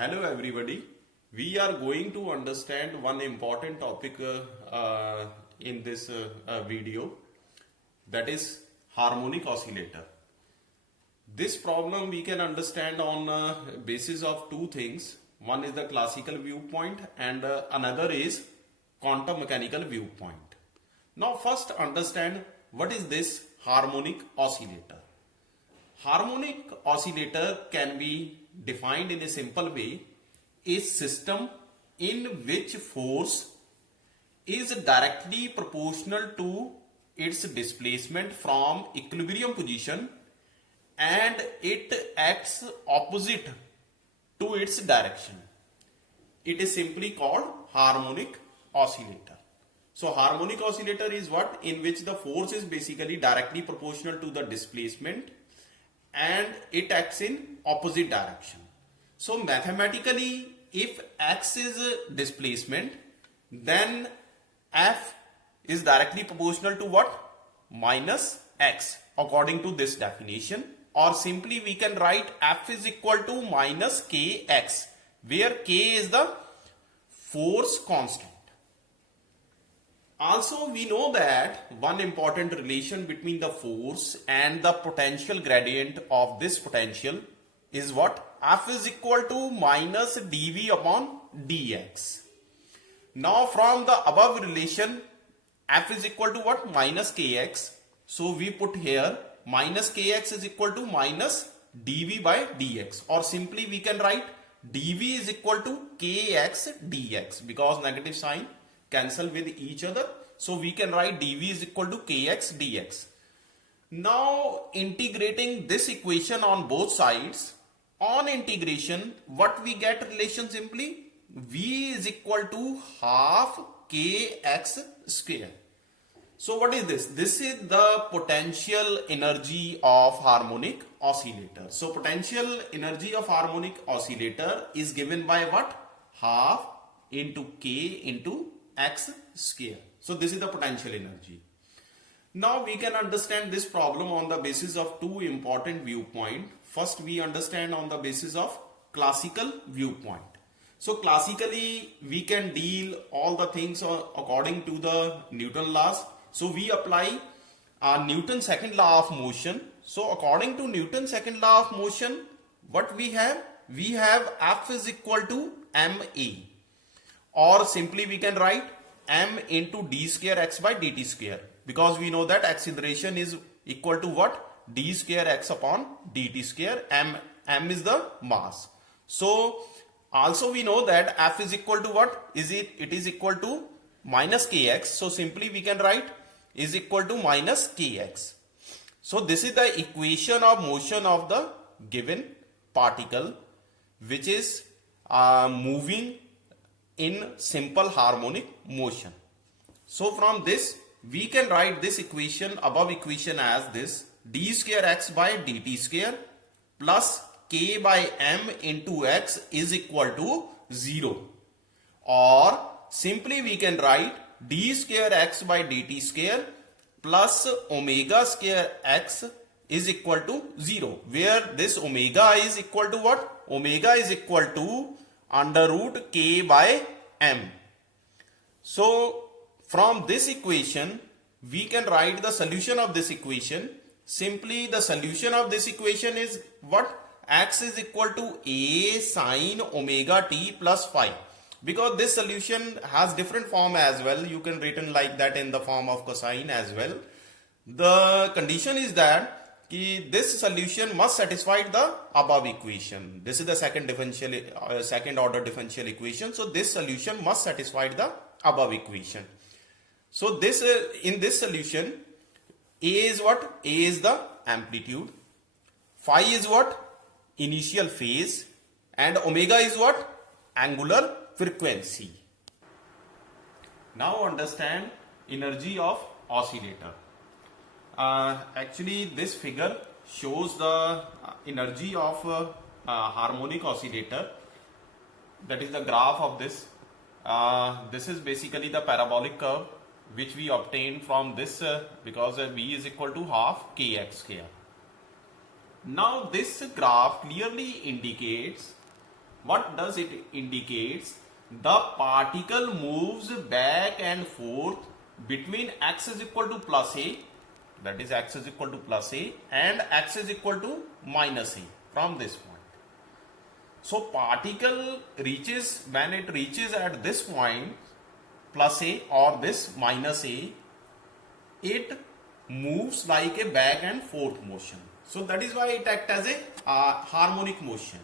Hello everybody. We are going to understand one important topic in this video, that is harmonic oscillator. This problem we can understand on basis of two things. One is the classical viewpoint and another is quantum mechanical viewpoint. Now first understand what is this harmonic oscillator. Harmonic oscillator can be defined in a simple way: a system in which force is directly proportional to its displacement from equilibrium position and it acts opposite to its direction. It is simply called harmonic oscillator. So harmonic oscillator is what? In which the force is basically directly proportional to the displacement and it acts in opposite direction. So mathematically, if x is displacement, then F is directly proportional to what? Minus x, according to this definition. Or simply we can write F is equal to minus kx, where k is the force constant. Also, we know that one important relation between the force and the potential gradient of this potential is what? F is equal to minus dV upon dx. Now from the above relation, F is equal to what? Minus kx. So we put here minus kx is equal to minus dV by dx. Or simply we can write dV is equal to kx dx, because negative sign cancel with each other. So we can write dV is equal to kx dx. Now integrating this equation on both sides, on integration, what we get relation simply? V is equal to half kx square. So what is this? This is the potential energy of harmonic oscillator. So potential energy of harmonic oscillator is given by what? Half into k into x square. So this is the potential energy. Now we can understand this problem on the basis of two important viewpoints. First we understand on the basis of classical viewpoint. So classically we can deal all the things according to the Newton laws. So we apply Newton's second law of motion. So according to Newton's second law of motion, what we have? We have F is equal to ma, or simply we can write m into d square x by dt square, because we know that acceleration is equal to what? D square x upon dt square. M is the mass. So also we know that F is equal to what? It is equal to minus kx. So simply we can write is equal to minus kx. So this is the equation of motion of the given particle which is moving in simple harmonic motion. So from this we can write this equation, above equation, as this: d square x by dt square plus k by m into x is equal to 0. Or simply we can write d square x by dt square plus omega square x is equal to 0, where this omega is equal to what? Omega is equal to under root k by m. So from this equation we can write the solution of this equation. Simply the solution of this equation is what? X is equal to a sine omega t plus phi. Because this solution has different form as well, you can written like that in the form of cosine as well. The condition is that this solution must satisfy the above equation. This is the second order differential equation. So this solution must satisfy the above equation. So this in this solution, a is what? A is the amplitude, phi is what? Initial phase, and omega is what? Angular frequency. Now understand energy of oscillator. Actually this figure shows the energy of harmonic oscillator. That is the graph of this. This is basically the parabolic curve which we obtained from this because V is equal to half kx square. Now this graph clearly indicates what does it indicates? The particle moves back and forth between x is equal to plus a, that is x is equal to plus a, and x is equal to minus a from this point. So particle reaches, when it reaches at this point plus a or this minus a, it moves like a back and forth motion. So that is why it acts as a harmonic motion.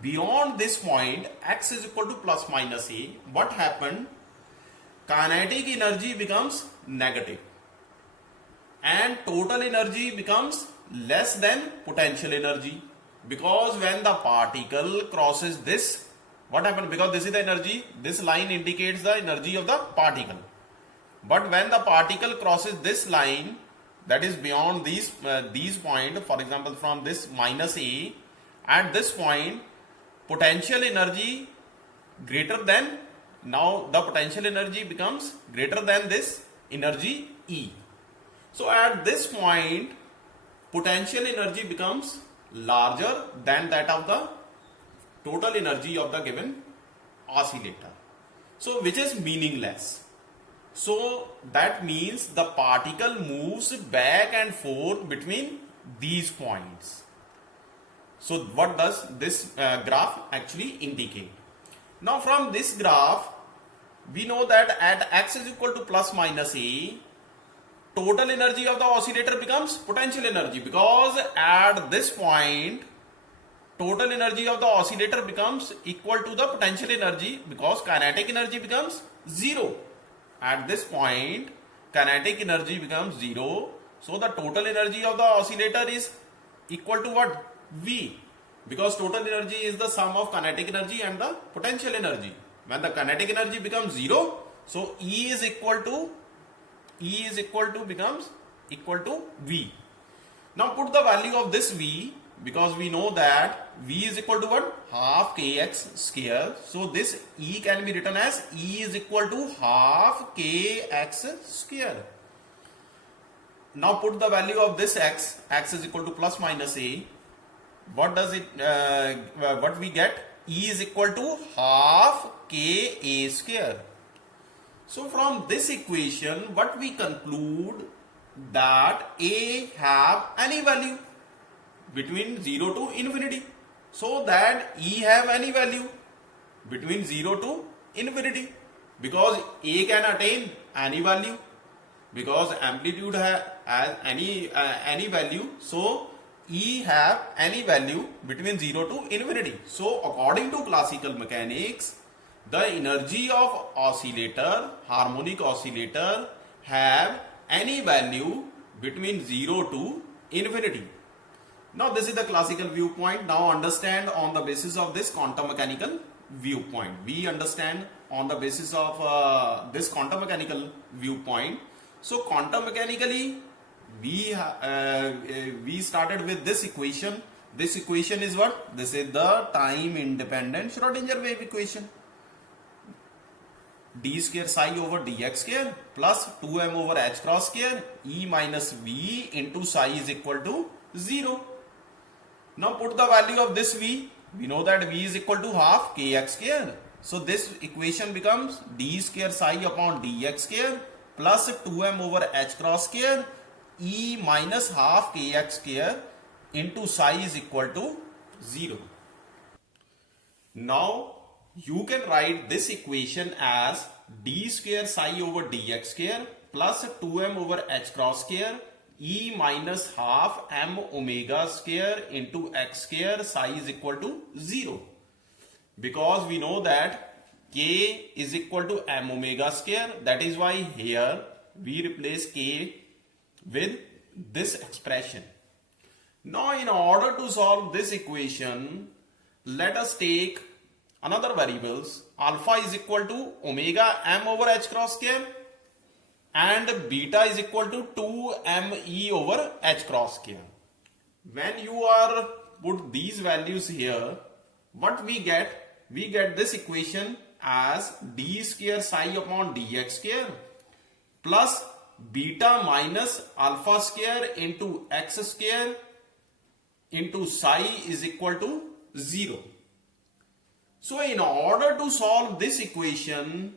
Beyond this point, x is equal to plus minus a, what happened? Kinetic energy becomes negative and total energy becomes less than potential energy, because when the particle crosses this, what happened? Because this is the energy, this line indicates the energy of the particle. But when the particle crosses this line, that is beyond these points, for example from this minus a, at this point potential energy greater than, now the potential energy becomes greater than this energy E. So at this point potential energy becomes larger than that of the total energy of the given oscillator, so which is meaningless. So that means the particle moves back and forth between these points. So what does this graph actually indicate? Now from this graph we know that at x is equal to plus minus a, total energy of the oscillator becomes potential energy, because at this point total energy of the oscillator becomes equal to the potential energy, because kinetic energy becomes zero. At this point kinetic energy becomes zero, so the total energy of the oscillator is equal to what? V, because total energy is the sum of kinetic energy and the potential energy. When the kinetic energy becomes zero, so E is equal to becomes equal to V. Now put the value of this V, because we know that V is equal to what? Half kx square. So this E can be written as E is equal to half kx square. Now put the value of this x is equal to plus minus a. What does it? What we get? E is equal to half ka square. So from this equation, what we conclude, that a have any value between 0 to infinity, so that E have any value between 0 to infinity, because a can attain any value, because amplitude has any value, so E have any value between 0 to infinity. So according to classical mechanics, the energy of oscillator, harmonic oscillator, have any value between 0 to infinity. Now this is the classical viewpoint. Now understand on the basis of this quantum mechanical viewpoint. We understand on the basis of this quantum mechanical viewpoint. So quantum mechanically, we started with this equation. This equation is what? This is the time independent Schrodinger wave equation. D square psi over dx square plus 2m over h cross square E minus V into psi is equal to 0. Now put the value of this V. We know that V is equal to half kx square. So this equation becomes D square psi upon dx square plus 2m over h cross square E minus half kx square into psi is equal to 0. Now you can write this equation as d square psi over dx square plus 2m over h cross square E minus half m omega square into x square psi is equal to 0. Because we know that k is equal to m omega square, that is why here we replace k with this expression. Now in order to solve this equation, let us take another variables. Alpha is equal to omega m over h cross square and beta is equal to 2me over h cross square. When you are put these values here, what we get? We get this equation as d square psi upon dx square plus beta minus alpha square into x square into psi is equal to 0. So in order to solve this equation,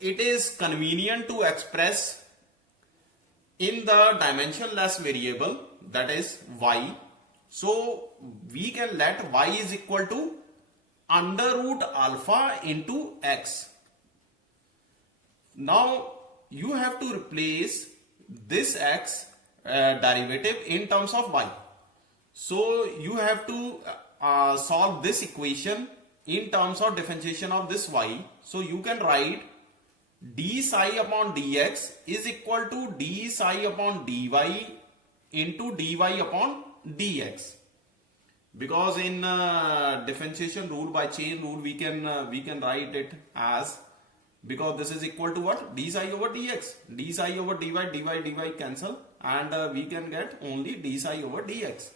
it is convenient to express in the dimensionless variable, that is y. So we can let y is equal to under root alpha into x. Now you have to replace this x derivative in terms of y. So you have to solve this equation in terms of differentiation of this y. So you can write d psi upon dx is equal to d psi upon dy into dy upon dx. Because in differentiation rule by chain rule we can write it as, because this is equal to what, d psi over dx, d psi over dy, dy cancel, and we can get only d psi over dx.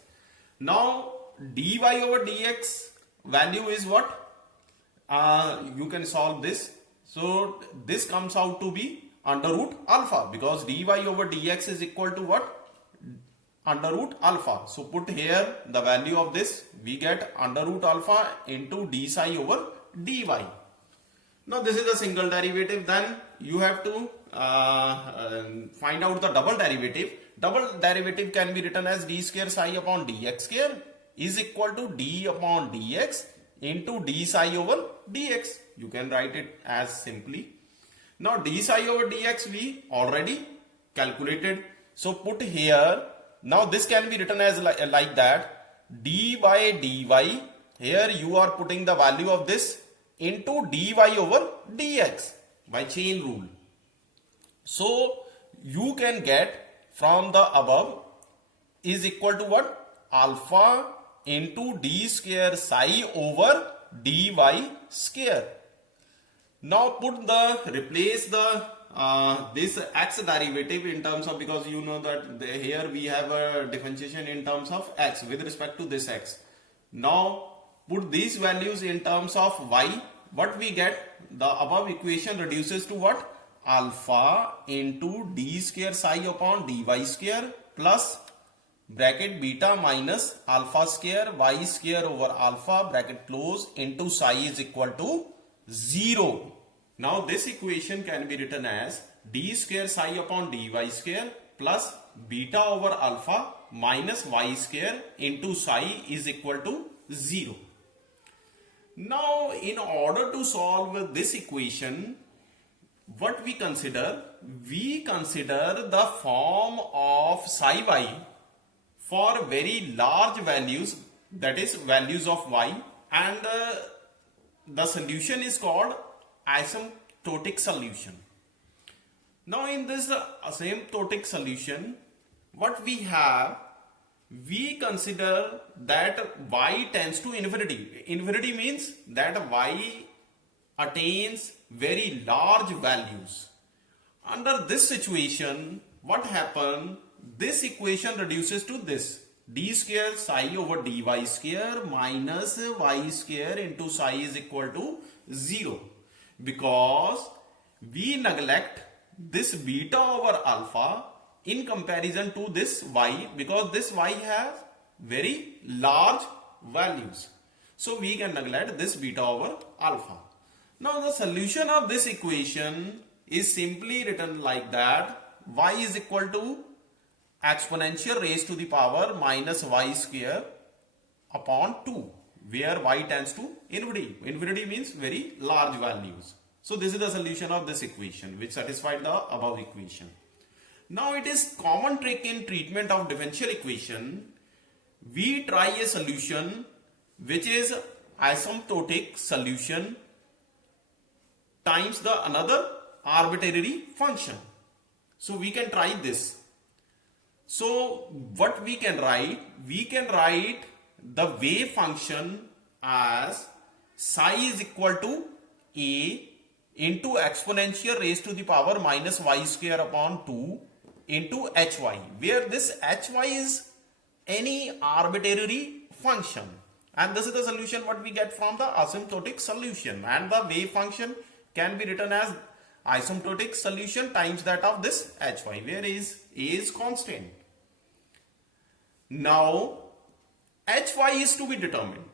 Now dy over dx value is what, you can solve this. So this comes out to be under root alpha, because dy over dx is equal to what, under root alpha. So put here the value of this, we get under root alpha into d psi over dy. Now this is a single derivative, then you have to find out the double derivative. Double derivative can be written as d square psi upon dx square is equal to d upon dx into d psi over dx. You can write it as simply. Now d psi over dx we already calculated. So put here, now this can be written as like that, d by dy, here you are putting the value of this into dy over dx by chain rule. So you can get from the above is equal to what, alpha into d square psi over dy square. Now replace the this x derivative in terms of, because you know that here we have a differentiation in terms of x with respect to this x. Now put these values in terms of y. What we get, the above equation reduces to what, alpha into d square psi upon dy square plus bracket beta minus alpha square y square over alpha bracket close into psi is equal to 0. Now this equation can be written as d square psi upon dy square plus beta over alpha minus y square into psi is equal to 0. Now in order to solve this equation, what we consider? We consider the form of psi y for very large values, that is values of y, and the solution is called asymptotic solution. Now in this asymptotic solution, what we have, we consider that y tends to infinity. Infinity means that y attains very large values. Under this situation, what happens? This equation reduces to this, d square psi over dy square minus y square into psi is equal to 0. Because we neglect this beta over alpha in comparison to this y, because this y has very large values. So we can neglect this beta over alpha. Now the solution of this equation is simply written like that, y is equal to exponential raised to the power minus y square upon 2, where y tends to infinity. Infinity means very large values. So this is the solution of this equation which satisfied the above equation. Now it is common trick in treatment of differential equation. We try a solution which is asymptotic solution times the another arbitrary function. So we can try this. So what we can write? We can write the wave function as psi is equal to a into exponential raised to the power minus y square upon 2 into hy, where this hy is any arbitrary function, and this is the solution what we get from the asymptotic solution, and the wave function can be written as asymptotic solution times that of this hy, where a is constant. Now hy is to be determined.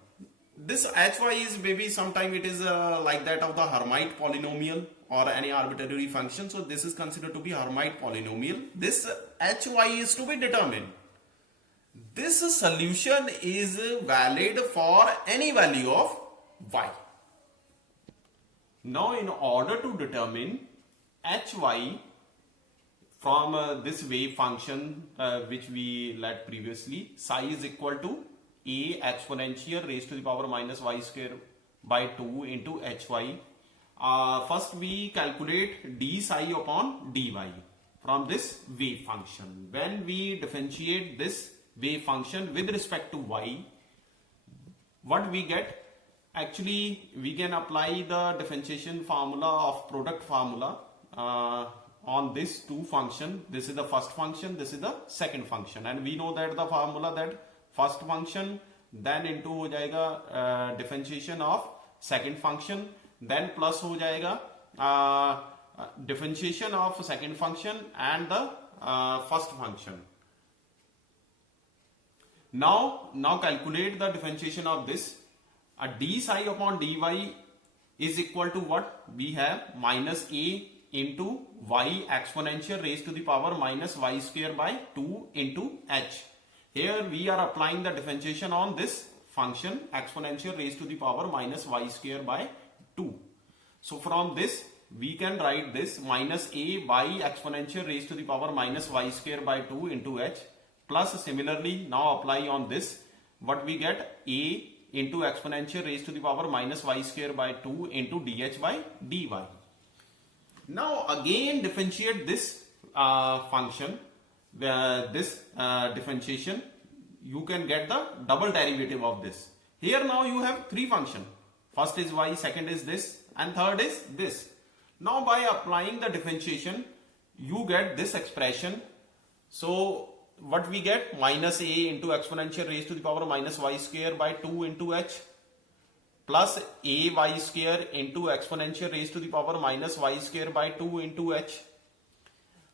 This hy is maybe sometime it is like that of the Hermite polynomial or any arbitrary function. So this is considered to be Hermite polynomial. This hy is to be determined. This solution is valid for any value of y. Now in order to determine hy from this wave function which we let previously, psi is equal to a exponential raised to the power minus y square by 2 into hy. First we calculate d psi upon dy from this wave function. When we differentiate this wave function with respect to y, what we get? Actually, we can apply the differentiation formula of product formula on this two function. This is the first function, this is the second function, and we know that the formula that first function then into हो जाएगा differentiation of second function, then plus हो जाएगा differentiation of second function and the first function. Now calculate the differentiation of this. A d psi upon dy is equal to what? We have minus a into y exponential raised to the power minus y square by 2 into h. Here we are applying the differentiation on this function exponential raised to the power minus y square by 2. So from this we can write this minus a y exponential raised to the power minus y square by 2 into h, plus similarly now apply on this, what we get? A into exponential raised to the power minus y square by 2 into dh by dy. Now again differentiate this function, this differentiation, you can get the double derivative of this. Here now you have three functions. First is y, second is this, and third is this. Now by applying the differentiation, you get this expression. So what we get? Minus a into exponential raised to the power minus y square by 2 into h, plus a y square into exponential raised to the power minus y square by 2 into h,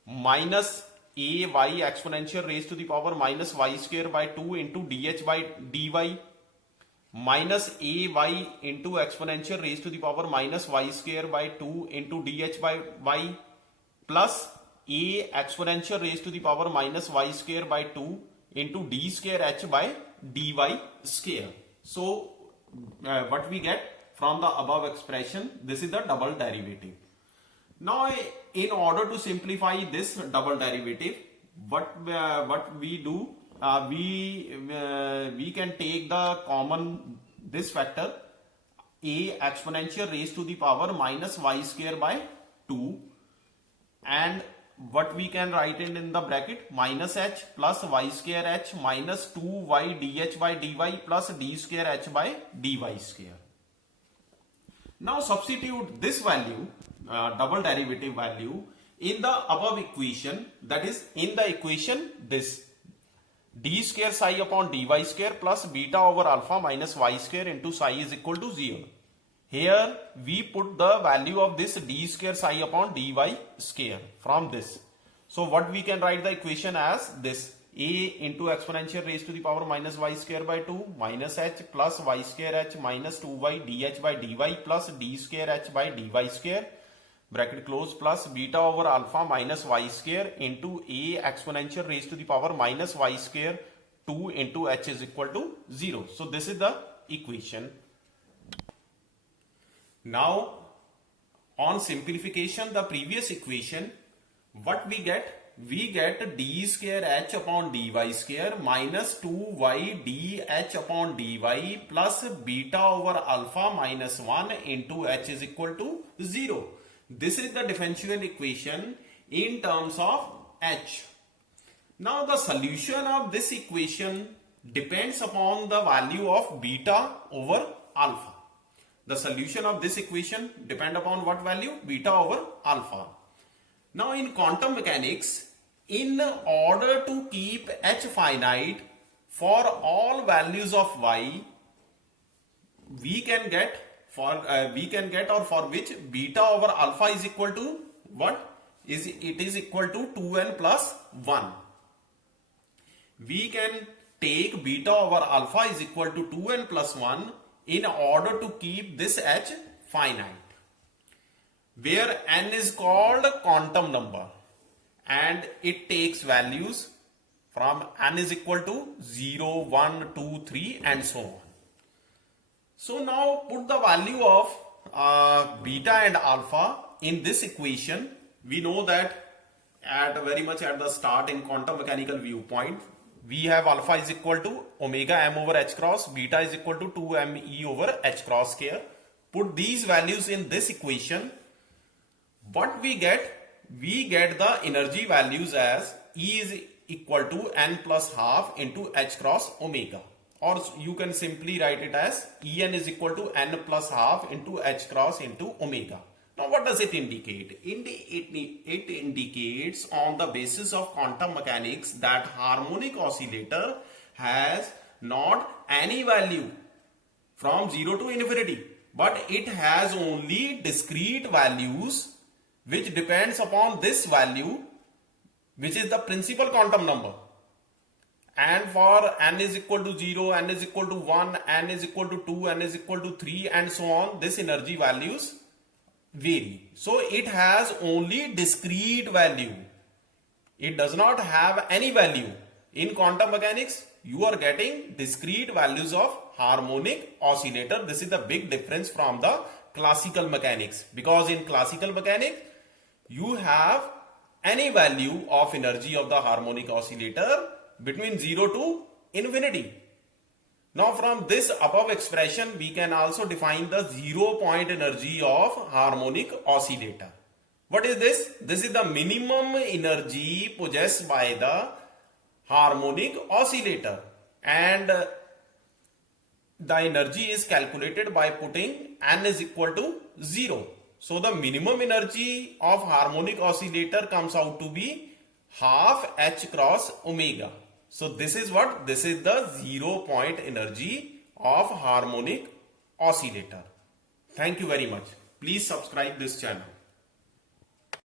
minus a y exponential raised to the power minus y square by 2 into dh by dy, minus a y into exponential raised to the power minus y square by 2 into dh by y, plus a exponential raised to the power minus y square by 2 into d square h by dy square. So what we get from the above expression, this is the double derivative. Now in order to simplify this double derivative, what we do, we can take the common this factor a exponential raised to the power minus y square by 2, and what we can write in the bracket minus h plus y square h minus 2y dh by dy plus d square h by dy square. Now substitute this value, double derivative value, in the above equation, that is in the equation this d square psi upon dy square plus beta over alpha minus y square into psi is equal to 0. Here we put the value of this d square psi upon dy square from this. So what we can write the equation as this: a into exponential raised to the power minus y square by 2 minus h plus y square h minus 2y dh by dy plus d square h by dy square, bracket close, plus beta over alpha minus y square into a exponential raised to the power minus y square 2 into h is equal to 0. So this is the equation. Now on simplification, the previous equation, what we get? We get d square h upon dy square minus 2y dh upon dy plus beta over alpha minus 1 into h is equal to 0. This is the differential equation in terms of h. Now the solution of this equation depends upon the value of beta over alpha. The solution of this equation depends upon what value? Beta over alpha. Now in quantum mechanics, in order to keep h finite for all values of y, we can get for which beta over alpha is equal to what? It is equal to 2n plus 1. We can take beta over alpha is equal to 2n plus 1 in order to keep this H finite, where n is called quantum number and it takes values from n is equal to 0, 1, 2, 3 and so on. So now put the value of beta and alpha in this equation. We know that very much at the start in quantum mechanical viewpoint, we have alpha is equal to omega m over h cross, beta is equal to 2m e over h cross square. Put these values in this equation. What we get? We get the energy values as E is equal to n plus half into h cross omega. Or you can simply write it as En is equal to n plus half into h cross into omega. Now what does it indicate? It indicates on the basis of quantum mechanics that harmonic oscillator has not any value from 0 to infinity, but it has only discrete values which depends upon this value, which is the principal quantum number. And for n is equal to 0, n is equal to 1, n is equal to 2, n is equal to 3 and so on, this energy values vary. So it has only discrete value. It does not have any value. In quantum mechanics, you are getting discrete values of harmonic oscillator. This is the big difference from the classical mechanics, because in classical mechanics, you have any value of energy of the harmonic oscillator between 0 to infinity. Now from this above expression, we can also define the 0-point energy of harmonic oscillator. What is this? This is the minimum energy possessed by the harmonic oscillator, and the energy is calculated by putting n is equal to 0. So the minimum energy of harmonic oscillator comes out to be half h cross omega. So this is what? This is the 0-point energy of harmonic oscillator. Thank you very much. Please subscribe this channel.